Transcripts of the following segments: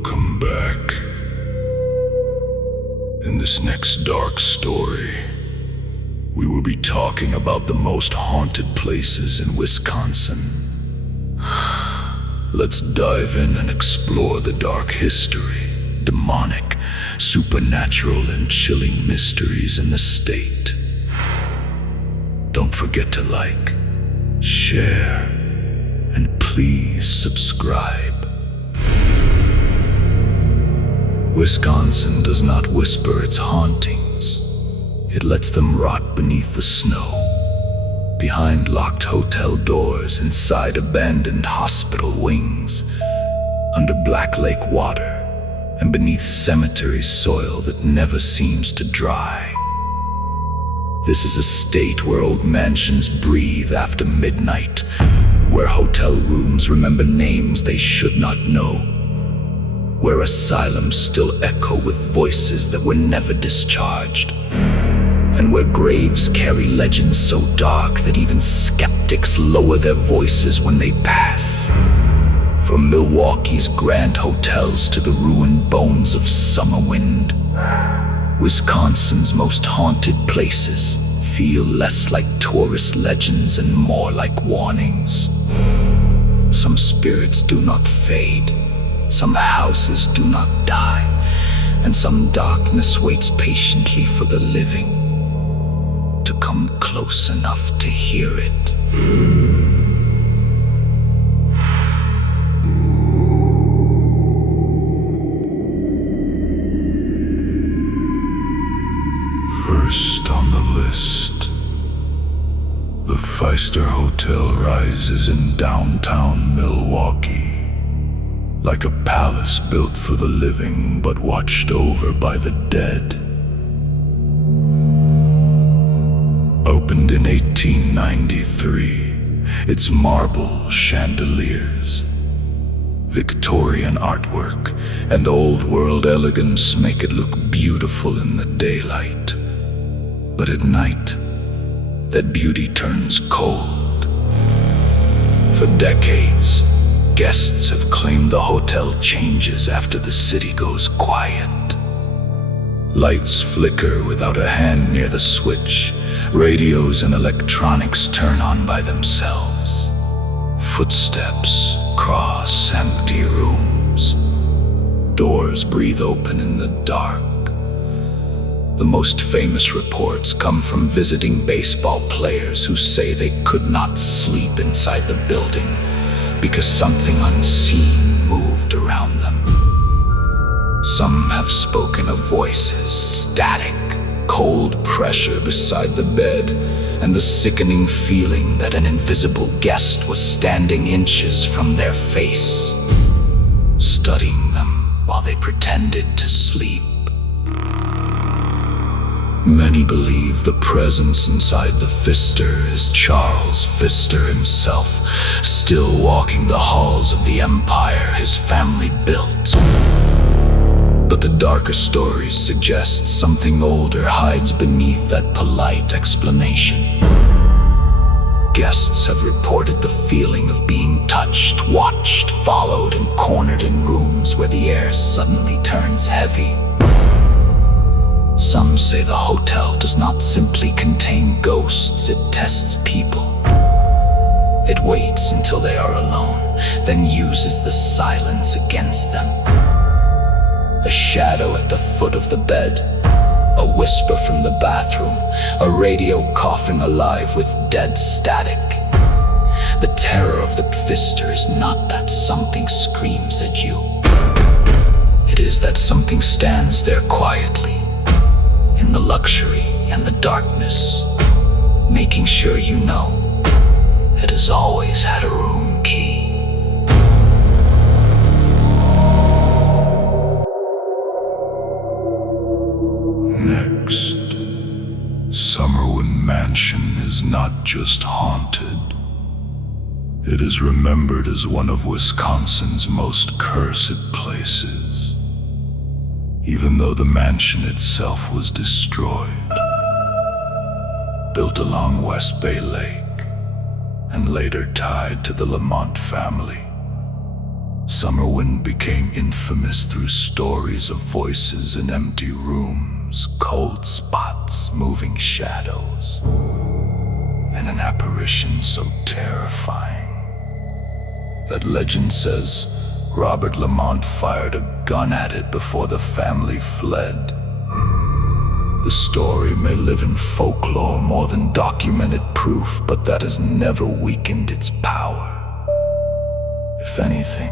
Welcome back. In this next dark story, we will be talking about the most haunted places in Wisconsin. Let's dive in and explore the dark history, demonic, supernatural, and chilling mysteries in the state. Don't forget to like, share, and please subscribe. Wisconsin does not whisper its hauntings. It lets them rot beneath the snow, behind locked hotel doors, inside abandoned hospital wings, under Black Lake water, and beneath cemetery soil that never seems to dry. This is a state where old mansions breathe after midnight, where hotel rooms remember names they should not know, where asylums still echo with voices that were never discharged, and where graves carry legends so dark that even skeptics lower their voices when they pass. From Milwaukee's grand hotels to the ruined bones of Summerwind, Wisconsin's most haunted places feel less like tourist legends and more like warnings. Some spirits do not fade, some houses do not die, and some darkness waits patiently for the living to come close enough to hear it. First on the list, the Pfister Hotel rises in downtown Milwaukee, like a palace built for the living but watched over by the dead. Opened in 1893, its marble chandeliers, Victorian artwork, and old-world elegance make it look beautiful in the daylight. But at night, that beauty turns cold. For decades, guests have claimed the hotel changes after the city goes quiet. Lights flicker without a hand near the switch. Radios and electronics turn on by themselves. Footsteps cross empty rooms. Doors breathe open in the dark. The most famous reports come from visiting baseball players who say they could not sleep inside the building because something unseen moved around them. Some have spoken of voices, static, cold pressure beside the bed, and the sickening feeling that an invisible guest was standing inches from their face, studying them while they pretended to sleep. Many believe the presence inside the Pfister is Charles Pfister himself, still walking the halls of the empire his family built. But the darker stories suggest something older hides beneath that polite explanation. Guests have reported the feeling of being touched, watched, followed, and cornered in rooms where the air suddenly turns heavy. Some say the hotel does not simply contain ghosts, it tests people. It waits until they are alone, then uses the silence against them. A shadow at the foot of the bed, a whisper from the bathroom, a radio coughing alive with dead static. The terror of the Pfister is not that something screams at you. It is that something stands there quietly, in the luxury and the darkness, making sure you know it has always had a room key. Next, Summerwind Mansion is not just haunted. It is remembered as one of Wisconsin's most cursed places, even though the mansion itself was destroyed. Built along West Bay Lake and later tied to the Lamont family, Summerwind became infamous through stories of voices in empty rooms, cold spots, moving shadows, and an apparition so terrifying that legend says Robert Lamont fired a gun at it before the family fled. The story may live in folklore more than documented proof, but that has never weakened its power. If anything,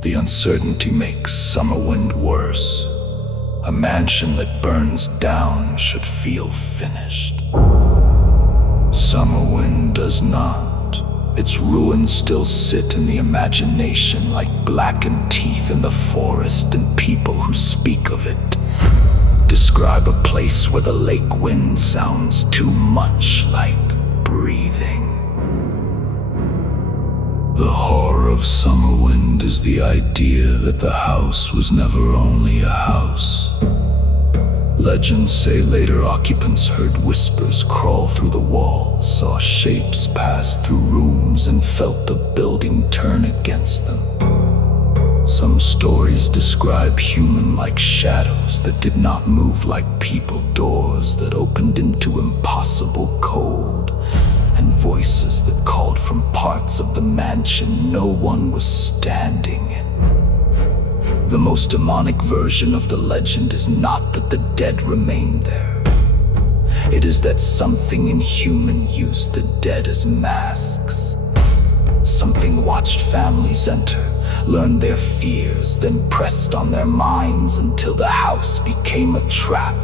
the uncertainty makes Summerwind worse. A mansion that burns down should feel finished. Summerwind does not. Its ruins still sit in the imagination like blackened teeth in the forest, and people who speak of it describe a place where the lake wind sounds too much like breathing. The horror of Summerwind is the idea that the house was never only a house. Legends say later occupants heard whispers crawl through the walls, saw shapes pass through rooms, and felt the building turn against them. Some stories describe human-like shadows that did not move like people, doors that opened into impossible cold, and voices that called from parts of the mansion no one was standing in. The most demonic version of the legend is not that the dead remained there. It is that something inhuman used the dead as masks. Something watched families enter, learned their fears, then pressed on their minds until the house became a trap.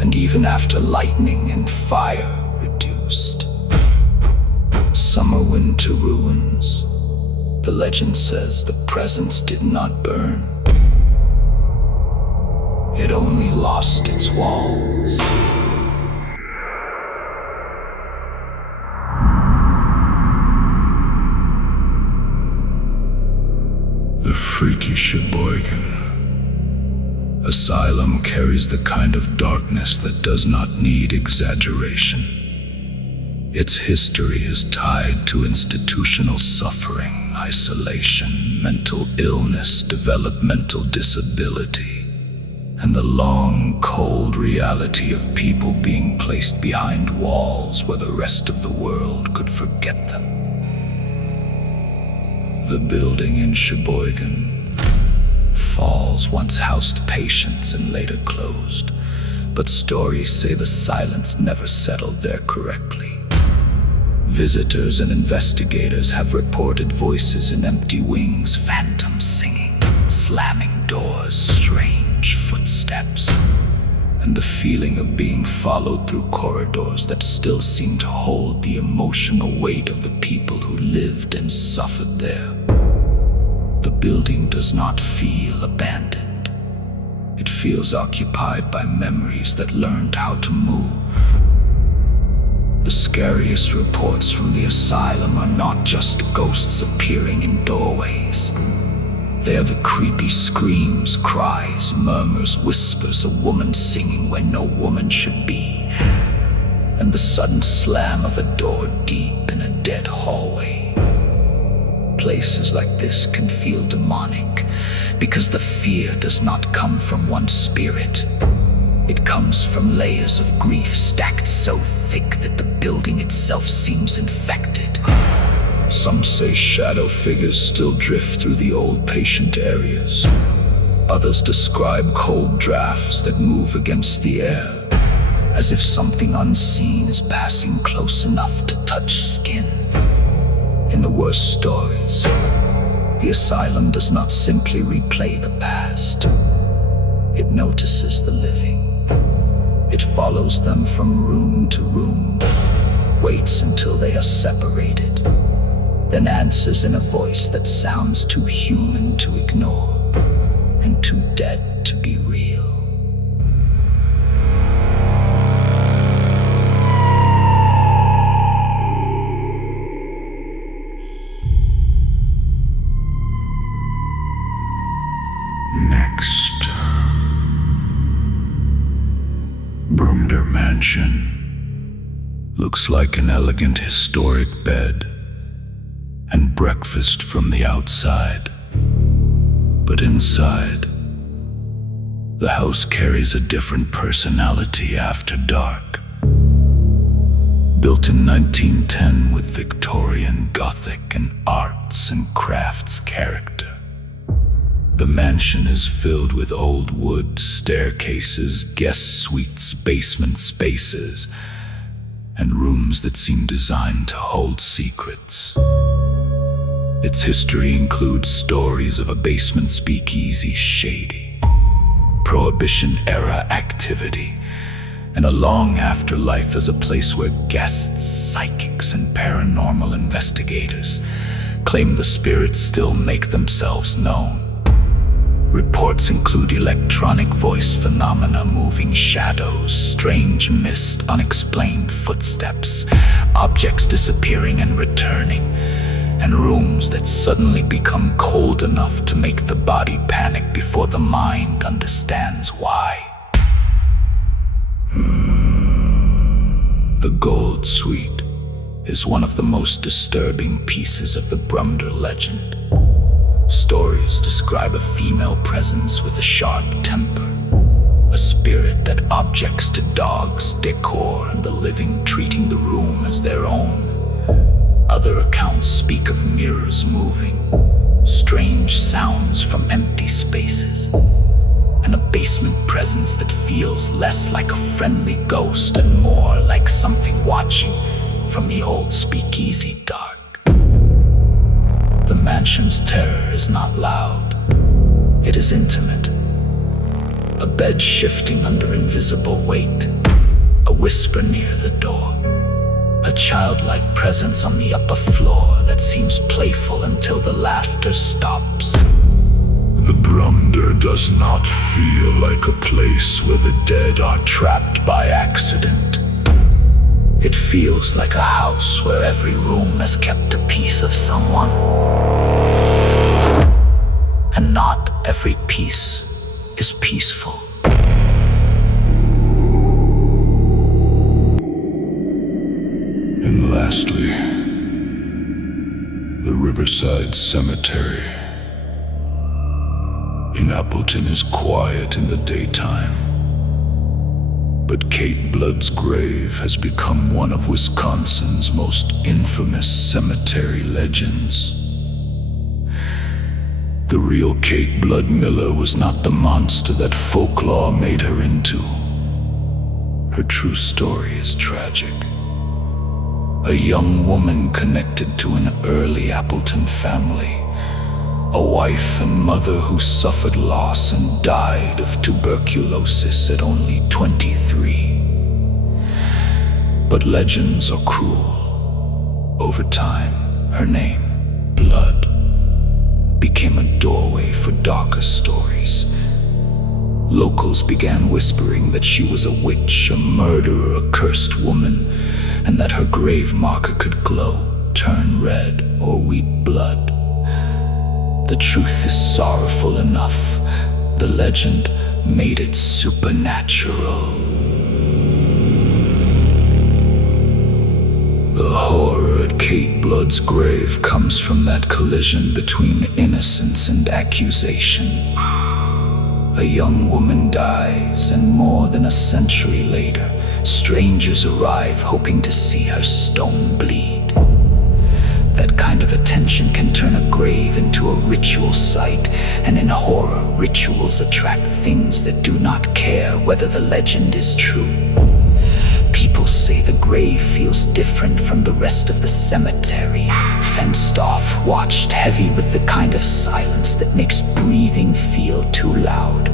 And even after lightning and fire reduced Summerwind to ruins, the legend says the presence did not burn. It only lost its walls. The freaky Sheboygan Asylum carries the kind of darkness that does not need exaggeration. Its history is tied to institutional suffering, isolation, mental illness, developmental disability, and the long, cold reality of people being placed behind walls where the rest of the world could forget them. The building in Sheboygan Falls once housed patients and later closed, but stories say the silence never settled there correctly. Visitors and investigators have reported voices in empty wings, phantoms singing, slamming doors, strange footsteps, and the feeling of being followed through corridors that still seem to hold the emotional weight of the people who lived and suffered there. The building does not feel abandoned. It feels occupied by memories that learned how to move. The scariest reports from the asylum are not just ghosts appearing in doorways. They are the creepy screams, cries, murmurs, whispers, a woman singing where no woman should be, and the sudden slam of a door deep in a dead hallway. Places like this can feel demonic because the fear does not come from one spirit. It comes from layers of grief stacked so thick that the building itself seems infected. Some say shadow figures still drift through the old patient areas. Others describe cold drafts that move against the air, as if something unseen is passing close enough to touch skin. In the worst stories, the asylum does not simply replay the past. It notices the living. It follows them from room to room, waits until they are separated, then answers in a voice that sounds too human to ignore and too dead to be real. Next, Brumder Mansion looks like an elegant historic bed, and and breakfast from the outside. But inside, the house carries a different personality after dark. Built in 1910 with Victorian Gothic and arts and crafts character, the mansion is filled with old wood staircases, guest suites, basement spaces, and rooms that seem designed to hold secrets. Its history includes stories of a basement speakeasy, shady, Prohibition-era activity, and a long afterlife as a place where guests, psychics, and paranormal investigators claim the spirits still make themselves known. Reports include electronic voice phenomena, moving shadows, strange mist, unexplained footsteps, objects disappearing and returning, and rooms that suddenly become cold enough to make the body panic before the mind understands why. The Gold Suite is one of the most disturbing pieces of the Brumder legend. Stories describe a female presence with a sharp temper, a spirit that objects to dogs, decor, and the living, treating the room as their own. Other accounts speak of mirrors moving, strange sounds from empty spaces, and a basement presence that feels less like a friendly ghost and more like something watching from the old speakeasy dark. The mansion's terror is not loud, it is intimate. A bed shifting under invisible weight, a whisper near the door, a childlike presence on the upper floor that seems playful until the laughter stops. The Brumder does not feel like a place where the dead are trapped by accident. It feels like a house where every room has kept a piece of someone. And not every piece is peaceful. And lastly, the Riverside Cemetery in Appleton is quiet in the daytime, but Kate Blood's grave has become one of Wisconsin's most infamous cemetery legends. The real Kate Blood Miller was not the monster that folklore made her into. Her true story is tragic. A young woman connected to an early Appleton family, a wife and mother who suffered loss and died of tuberculosis at only 23. But legends are cruel. Over time, her name, Blood, became a doorway for darker stories. Locals began whispering that she was a witch, a murderer, a cursed woman, and that her grave marker could glow, turn red, or weep blood. The truth is sorrowful enough. The legend made it supernatural. The horror at Kate Blood's grave comes from that collision between innocence and accusation. A young woman dies, and more than a century later, strangers arrive hoping to see her stone bleed. That kind of attention can turn a grave into a ritual site, and in horror, rituals attract things that do not care whether the legend is true. People say the grave feels different from the rest of the cemetery, fenced off, watched, heavy with the kind of silence that makes breathing feel too loud.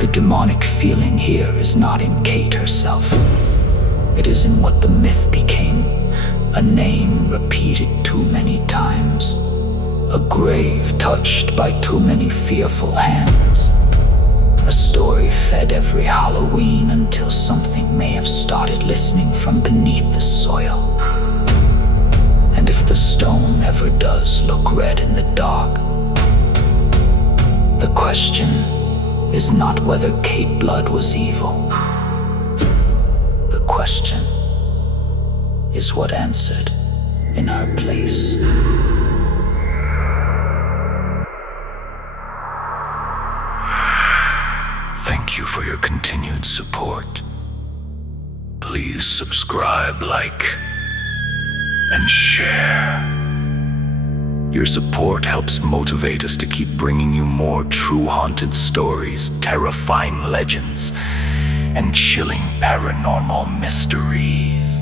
The demonic feeling here is not in Kate herself. It is in what the myth became, a name repeated too many times, a grave touched by too many fearful hands. A story fed every Halloween until something may have started listening from beneath the soil. And if the stone ever does look red in the dark, the question is not whether Kate Blood was evil. The question is what answered in our place. Thank you for your continued support. Please subscribe, like, and share. Your support helps motivate us to keep bringing you more true haunted stories, terrifying legends, and chilling paranormal mysteries.